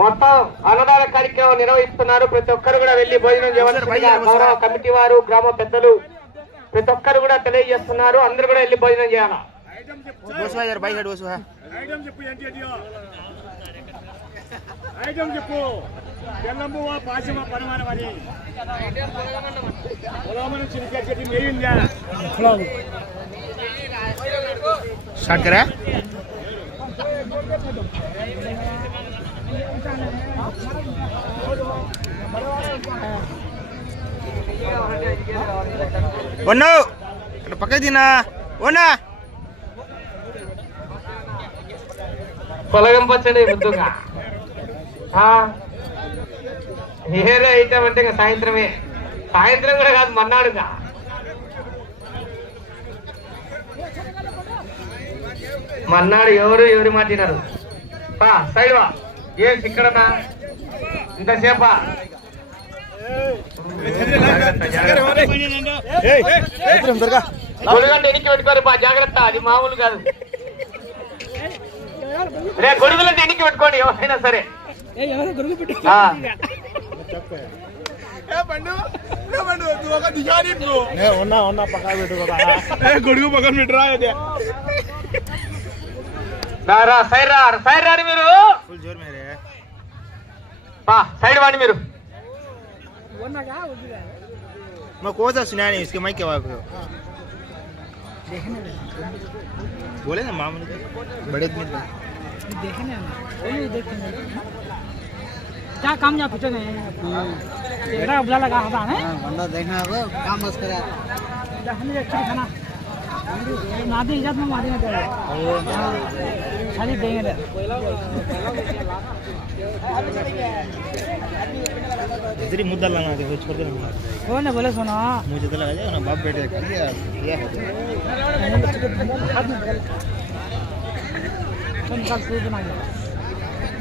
మొత్తం అన్నదాన కార్యక్రమం నిర్వహిస్తున్నారు. ప్రతి ఒక్కరు కూడా వెళ్ళి భోజనం చేయవలసిందిగా గౌరవ కమిటీ వారు గ్రామ పెద్దలు ప్రతి ఒక్కరు కూడా తెలియజేస్తున్నారు. అందరూ కూడా వెళ్ళి భోజనం చేయాలా? ఐటమ్ చెప్పు పాశమ అని. పొలమనం వన్ను. ఇక్కడ పక్క తినా వన్నా. పొలగం పచ్చడి ముద్దుగా. ఆ, ఏదో ఐటమ్ అంటే ఇంకా సాయంత్రమే. సాయంత్రం కూడా కాదు మన్నాడుగా మన్నాడు ఎవరు ఎవరి మాటినారు సైడ్ వా. ఏం ఇక్కడనా ఇంతసేపా? గొడుగంటే ఎనికి పెట్టుకోరు బా జాగ్రత్త అది మామూలు కాదు. రే గొడుగులంటే ఎనికి పెట్టుకోండి ఎవరైనా సరే. ఆ, ఉన్నా ఉన్నా పక్క పెట్టు గొడుగు పక్కన పెట్టురా అదే రా, రా సైడ్ రా సైడ్ రాని మీరు ఫుల్ జోర్ మేరే పా సైడ్ వాడి మీరు मैं कौन सा सुना नहीं इसके माइक के आवाज को बोले ना मामूली का बड़े दिन में क्या काम जा पीछे नहीं बेटा बुला लगा हवा है बंदा देखना है काम बस करा हमने एक्चुअली खाना खाली देंगे इधर मुद्दा लगाना देखो छोड़ देना कौन है? बोले सुना। मुझे तो लगा जाओ ना बाप बेटे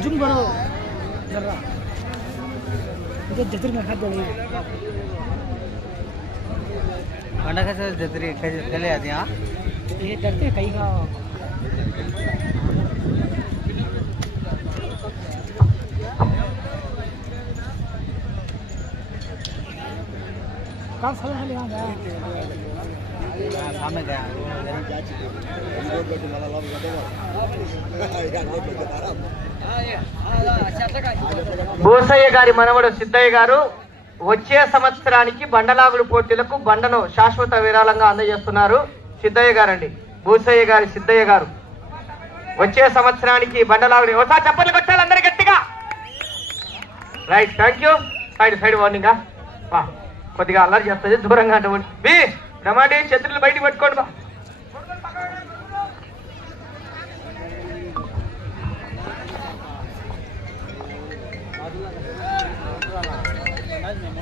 जुम करो। जरा। जतर में हाथ दो बंदा कैसे जतरी चले आती हैं ये डरते कहीं का कहाँ साले साले यहाँ गया सामने गया భూసయ్య గారి మనవడు సిద్ధయ్య గారు వచ్చే సంవత్సరానికి బండలాగుడు పోటీలకు బండను శాశ్వత విరాళంగా అందజేస్తున్నారు సిద్ధయ్య గారండి. భూసయ్య గారి సిద్ధయ్య గారు. వచ్చే సంవత్సరానికి బండలాగులు ఒకసారి చప్పట్లు కొట్టాలి అందరు గట్టిగా. Right thank you side side warning కొద్దిగా అల్లరి చేస్తుంది దూరంగా అంటే బి రమాడి చేతులు బయటికి పెట్టుకోండి బా.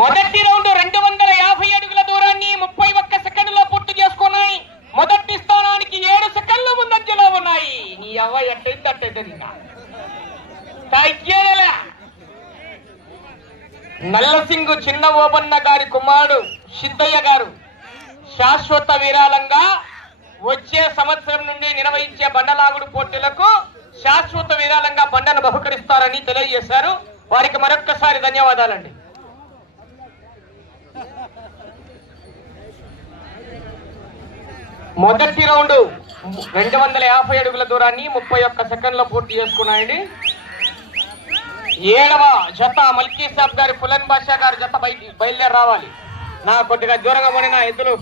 మొదటి రౌండ్ రెండు వందల యాభై అడుగుల దూరాన్ని ముప్పై ఒక్క సెకండ్లో పూర్తి చేసుకున్నాయి. మొదటి స్థానానికి ఏడు సెకండ్ల ముందంజలో ఉన్నాయి. నీ అవ్వ ఎట్టయింది అట్టయితే తగ్గేలా నల్లసింగు చిన్న ఓబన్న గారి కుమారుడు సిద్ధయ్య గారు. శాశ్వత విరాళంగా వచ్చే సంవత్సరం నుండి నిర్వహించే బండలాగుడు పోటీలకు శాశ్వత విధానంగా బండను బహుకరిస్తారని తెలియజేశారు. వారికి మరొక్కసారి ధన్యవాదాలండి. మొదటి రౌండ్ రెండు వందల యాభై అడుగుల దూరాన్ని ముప్పై ఒక్క సెకండ్లో పూర్తి చేసుకున్నాయండి. ఏడవ జత మల్కీ సాబ్ గారి పులన్ బాషా గారి జత బయట బయలుదేరి రావాలి. నా కొద్దిగా దూరంగా పోనీ నా ఎద్దులు.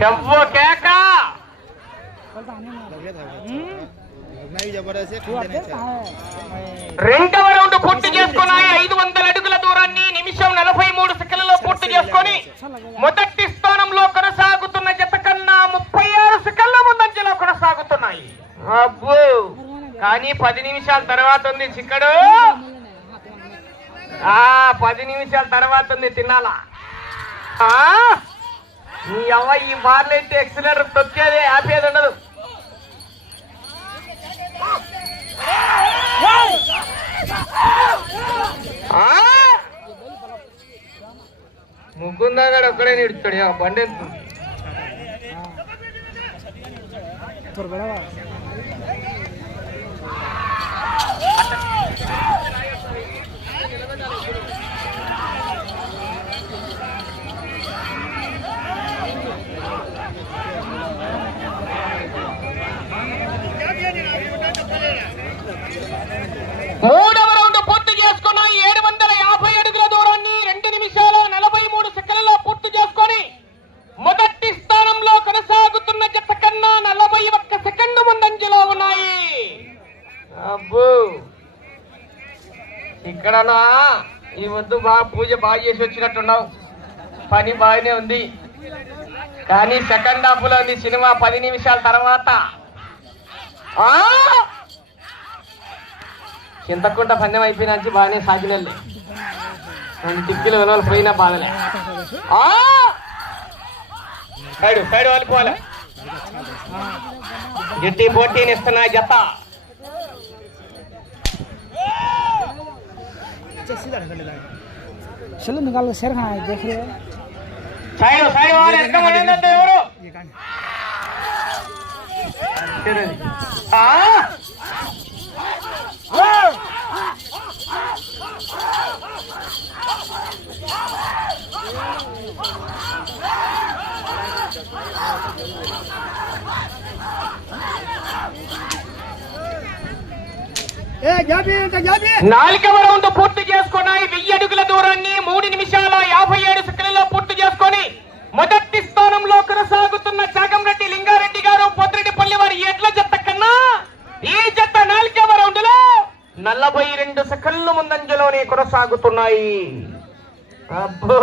कहाँ अच्छा है రెండవ రౌండ్ పూర్తి చేసుకున్నాయి ఐదు వందల అడుగుల దూరాన్ని నిమిషం నలభై మూడు సెకండ్లలో పూర్తి చేసుకొని अच्छा लगेगा మొదటి స్థానంలో కొనసాగుతున్న జత కన్నా ముప్పై ఆరు సెకండ్ల ముందంజలో కొనసాగుతున్నాయి అబ్బో కానీ పది నిమిషాల తర్వాత ఉంది చిక్కడు. ఆ పది నిమిషాల తర్వాత ఉంది తినాలా? నీ అవ్వ ఈ బార్లు అయితే ఎక్సలెంట్ తొక్కేది ఆపేది ఉండదు. ఆ? ముగ్గుందాగాడు ఒక్కడే నిడుతాడు బండి ఎంత Yeah. అబ్బో. ఇక్కడనా? ఈ వద్దు బాగా పూజ బాగా చేసి వచ్చినట్టున్నావు. పని బాగానే ఉంది. కానీ సెకండ్ హాఫ్లో ఉంది సినిమా పది నిమిషాల తర్వాత. చింతకుండా పందెం అయిపోయినాచి బాగానే సాగినల్లే రెండు టిక్కీలు విలువలు పోయినా బాధలే. సైడ్ సైడు సైడు వాళ్ళిపోవాలి గిట్టి పోటీని ఇస్తున్నా జత. चलो निकाल के शेर खाना देख रहे साइड साइड वाले एकदम उड़े ना देवरो ये कान तेरे आ ನಾಲ್ಕೆ ಬರ ಒಂದು ಪುಟ್ಟ నాలుగవ వెయ్యి అడుగుల దూరాన్ని మూడు నిమిషాల యాభై ఏడు సెకండ్లలో పూర్తి చేసుకొని మొదటి స్థానంలో కొనసాగుతున్న చాగంరెడ్డి లింగారెడ్డి గారు పొద్రెడ్డిపల్లి వారి ఎడ్ల జత కన్నా ఈ జత నాలుగవ రౌండ్లో నలభై రెండు సెకండ్ల ముందంజలోనే కొనసాగుతున్నాయి. అబ్బో!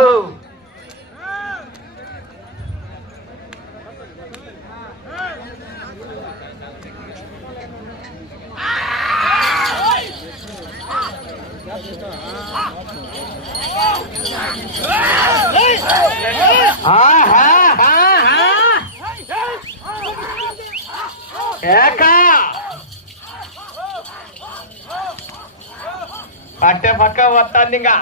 ఏకా! పట్టే పక్క వస్తాను ఇంకా.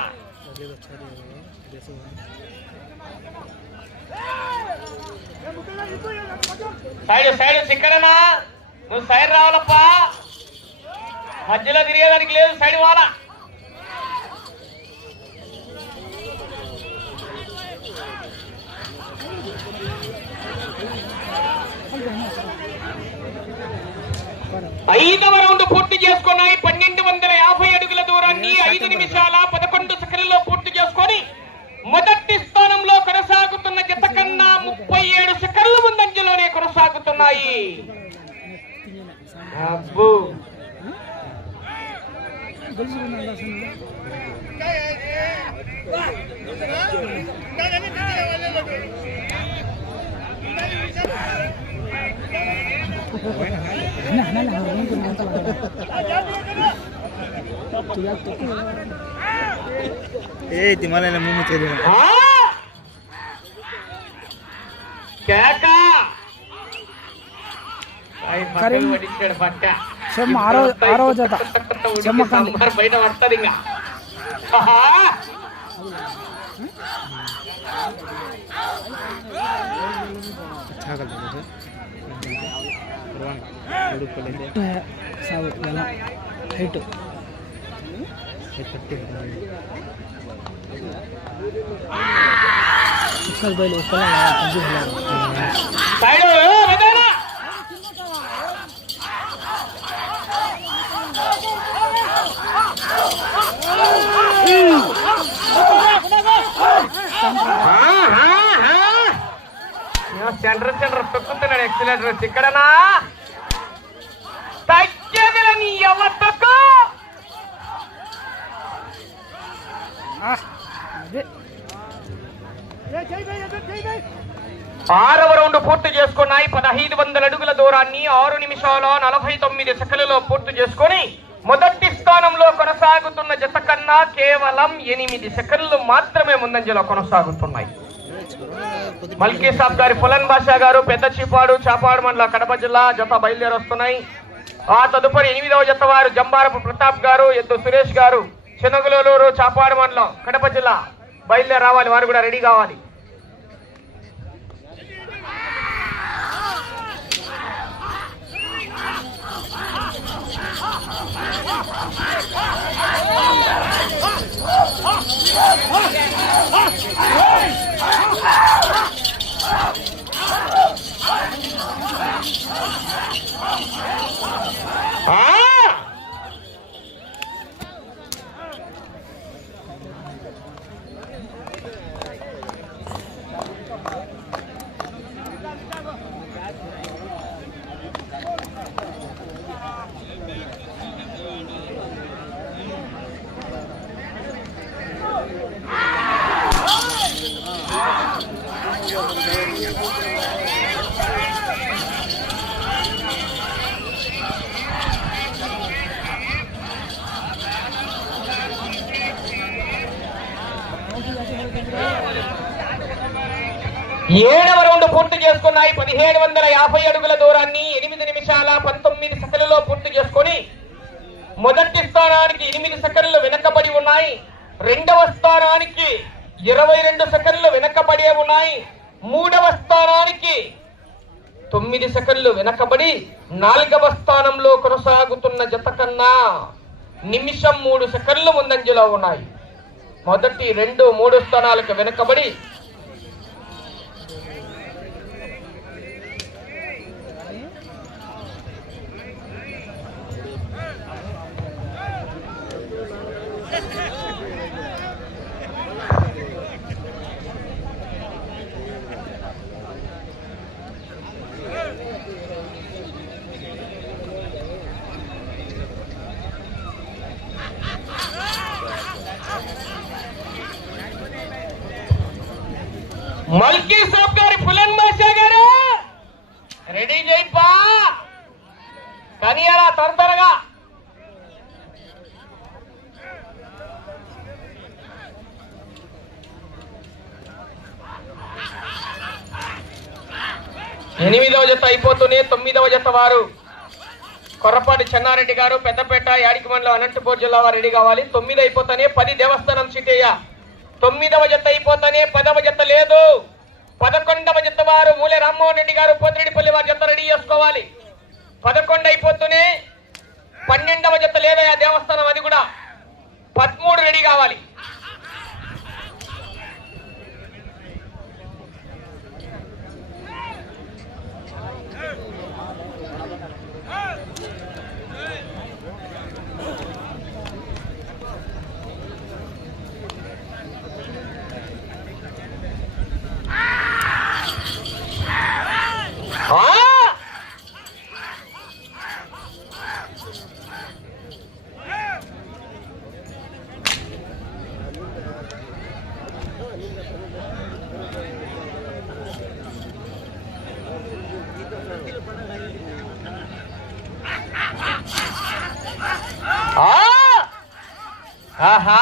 సైడ్ సైడ్ సిక్కడనా? నువ్వు సైడ్ రావాలప్పా. మధ్యలో తిరిగేదానికి లేదు సైడ్ వాలా ఐదవ రౌండ్ పూర్తి చేసుకున్నాయి. పన్నెండు వందల యాభై అడుగుల దూరాన్ని ఐదు నిమిషాల పదకొండు సెకండ్లలో పూర్తి చేసుకొని మొదటి స్థానంలో కొనసాగుతున్న జత కన్నా ముప్పై ఏడు సెకండ్ల ముందంజలోనే కొనసాగుతున్నాయి. అబ్బో जल्दी से अंदर से निकाल। ना ना ना हरमोन को निकाल लगा तो यार तो ए तुम्हारे मुंह में चले ఆ? కేక ఐ పక్కన కరీం. పట్టించాడు పట్ట చెమ్మ ఆరో ఆరో జత చెమ్మకండి మరి బయట పడుతుంది ఇంకా ఆహా! సాగు ఒక్కలా సైడు, ఏ, వదలరా! ఏమో సెంటర్ సెంటర్. తొక్కుతున్నాడు ఎక్సిలేటర్ ఇక్కడనా తగ్గేదిలే నీ ఎవరు తక్కువ అదే ఆరవ రౌండ్ పూర్తి చేసుకున్నాయి పదహైదు వందల అడుగుల దూరాన్ని ఆరు నిమిషాల నలభై తొమ్మిది సెకండ్లలో పూర్తి చేసుకొని మొదటి స్థానంలో కొనసాగుతున్న జత కన్నా కేవలం ఎనిమిది సెకండ్లు మాత్రమే ముందంజలో కొనసాగుతున్నాయి. మల్కీ సాబ్ గారి పులన్ బాషా గారు పెద్ద చీపాడు చాపాడు మండల కడప జిల్లా జత బయలుదేరి వస్తున్నాయి ఆ తదుపరి ఎనిమిదవ జత వారు జంబారపు ప్రతాప్ గారు ఎద్దు సురేష్ గారు చెనగులూరు చాపాడు మండలం కడప జిల్లా బయలుదేరి రావాలి. వారు కూడా రెడీ కావాలి ఆ! ఏడవ రౌండ్ పూర్తి చేసుకున్నాయి. పదిహేడు వందల యాభై అడుగుల దూరాన్ని ఎనిమిది నిమిషాల పంతొమ్మిది సెకండ్లలో పూర్తి చేసుకొని మొదటి స్థానానికి ఎనిమిది సెకండ్లు వెనకబడి ఉన్నాయి. రెండవ స్థానానికి ఇరవై రెండు సెకండ్లు వెనకబడి ఉన్నాయి. మూడవ స్థానానికి తొమ్మిది సెకండ్లు వెనకబడి నాలుగవ స్థానంలో కొనసాగుతున్న జత కన్నా నిమిషం మూడు సెకండ్లు ముందంజలో ఉన్నాయి. మొదటి రెండు మూడు స్థానాలకు వెనకబడి మల్కీ సాబ్ గారి పులన్ బాషా గారు! రెడీ చేయిపా! కానీ అలా త్వర ఎనిమిదవ జత అయిపోతూనే తొమ్మిదవ జత వారు. కొర్రపాటి చెన్నారెడ్డి గారు పెద్దపేట యాడికిమండలం అనంతపూర్ జిల్లా వారు రెడీ కావాలి. తొమ్మిది అయిపోతానే పది దేవస్థానం సిటయ్య తొమ్మిదవ జత అయిపోతానే పదవ జత లేదు. పదకొండవ జత వారు మూలె రామ్మోహన్ రెడ్డి గారు పోతిరెడ్డిపల్లి వారి జత రెడీ చేసుకోవాలి. పదకొండు అయిపోతూనే పన్నెండవ జత లేదయా దేవస్థానం అది కూడా. పదమూడు రెడీ కావాలి ఆ! ఆ! ఆహా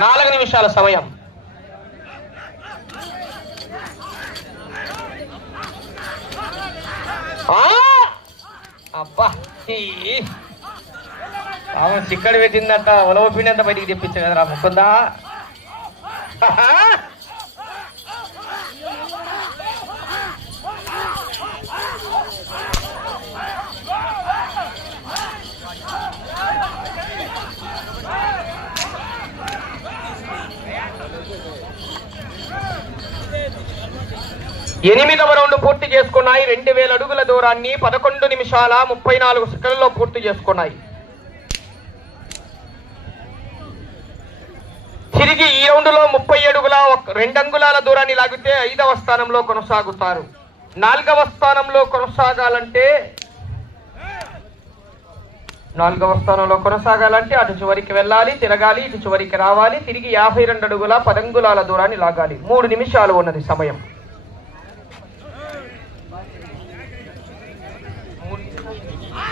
నాలుగు నిమిషాల సమయం. అబ్బా ఈ ఆమె చిక్కడి ఉలవ పిండి అంతా బయటికి తెప్పించు కదరా ముకుందా? ఎనిమిదవ రౌండ్ పూర్తి చేసుకున్నాయి. రెండు వేల అడుగుల దూరాన్ని పదకొండు నిమిషాల ముప్పై నాలుగు సెకండ్లో పూర్తి చేసుకున్నాయి. తిరిగి ఈ రౌండ్లో ముప్పై అడుగుల రెండు అంగుళాల దూరాన్ని లాగితే ఐదవ స్థానంలో కొనసాగుతారు. నాలుగవ స్థానంలో కొనసాగాలంటే నాలుగవ స్థానంలో కొనసాగాలంటే అటు చివరికి వెళ్ళాలి తిరగాలి ఇటు చివరికి రావాలి. తిరిగి యాభై రెండు అడుగుల పదంగుళాల దూరాన్ని లాగాలి. మూడు నిమిషాలు ఉన్నది సమయం ఆ!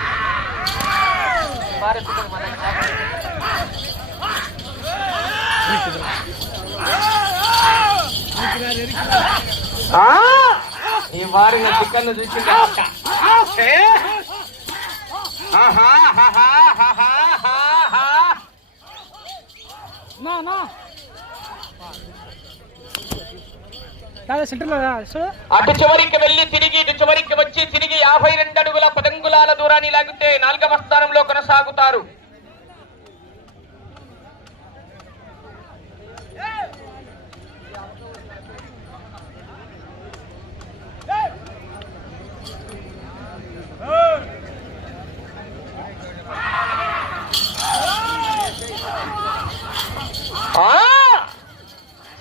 ఈ వారిన చికెన్ చూసి నా నా. అటు చివరికి వెళ్ళి తిరిగి ఇటు చివరికి వచ్చి తిరిగి యాభై రెండు అడుగుల పదంగులాల దూరాన్ని లాగితే నాలుగవ స్థానంలో కొనసాగుతారు.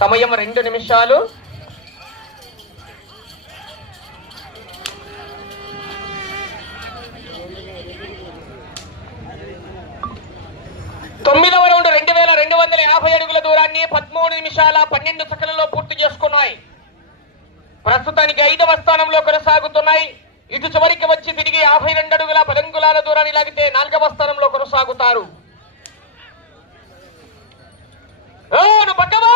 సమయం రెండు నిమిషాలు. రెండు వందల యాభై అడుగుల దూరాన్ని పదమూడు నిమిషాల పన్నెండు సెకండ్లలో పూర్తి చేసుకున్నాయి. ప్రస్తుతానికి ఐదవ స్థానంలో కొనసాగుతున్నాయి. ఇటు చివరికి వచ్చి తిరిగి యాభై రెండు అడుగుల పదంగులాల దూరాన్ని లాగితే నాలుగవ స్థానంలో కొనసాగుతారు. ఓ నువ్వు పక్కవా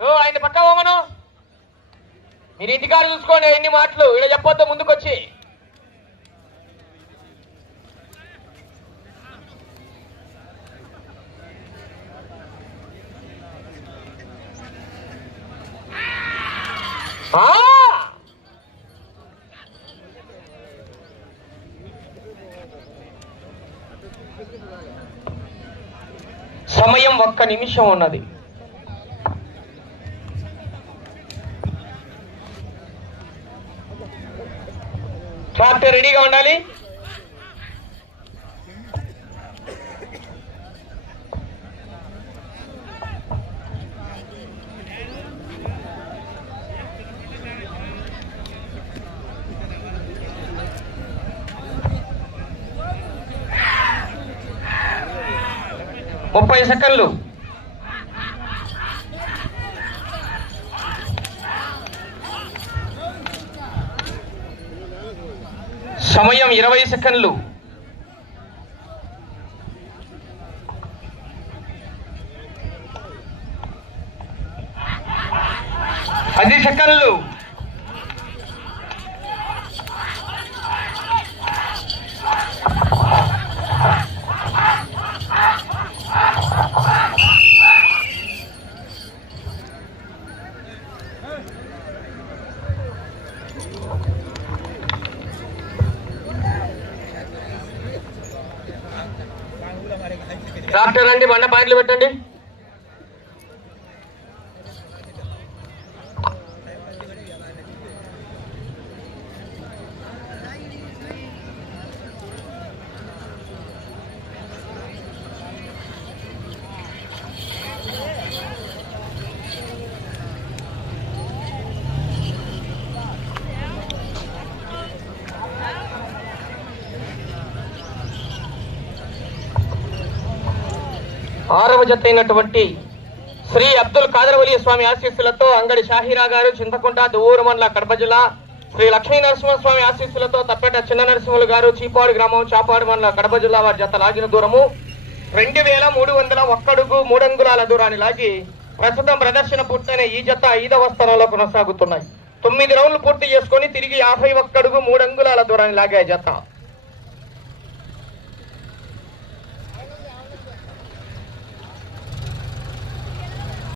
ఓ ఆయన పక్కవమను మీరు ఇంటికాడ చూసుకోండి ఎన్ని మాటలు. ఇక్కడ చెప్పొద్దు ముందుకొచ్చి ఆ! సమయం ఒక్క నిమిషం ఉన్నది. ట్రాక్టర్ రెడీగా ఉండాలి. ముప్పై సెకండ్లు. సమయం ఇరవై సెకండ్లు. ట్రాక్టర్ అండి బండ పాయింట్లు పెట్టండి. ఆరవ జత అయినటువంటి శ్రీ అబ్దుల్ కాదర్ వలీ స్వామి ఆశీస్సులతో అంగడి షాహీరా గారు చింతకుంట దువ్వూరు మండల కడప జిల్లా శ్రీ లక్ష్మీ నరసింహస్వామి ఆశీస్సులతో తప్పేట చిన్న నరసింహులు గారు చీపాడు గ్రామం చాపాడు మండల కడప జిల్లా వారి జత లాగిన దూరము. రెండు వేల మూడు వందల ఒక్కడుగు మూడంగుళాల దూరాన్ని లాగి ప్రస్తుతం ప్రదర్శన పూర్తయిన ఈ జత ఐదవ స్థానంలో కొనసాగుతున్నాయి. తొమ్మిది రౌండ్లు పూర్తి చేసుకొని తిరిగి యాభై ఒక్కడుగు మూడంగుళాల దూరాన్ని లాగే జత.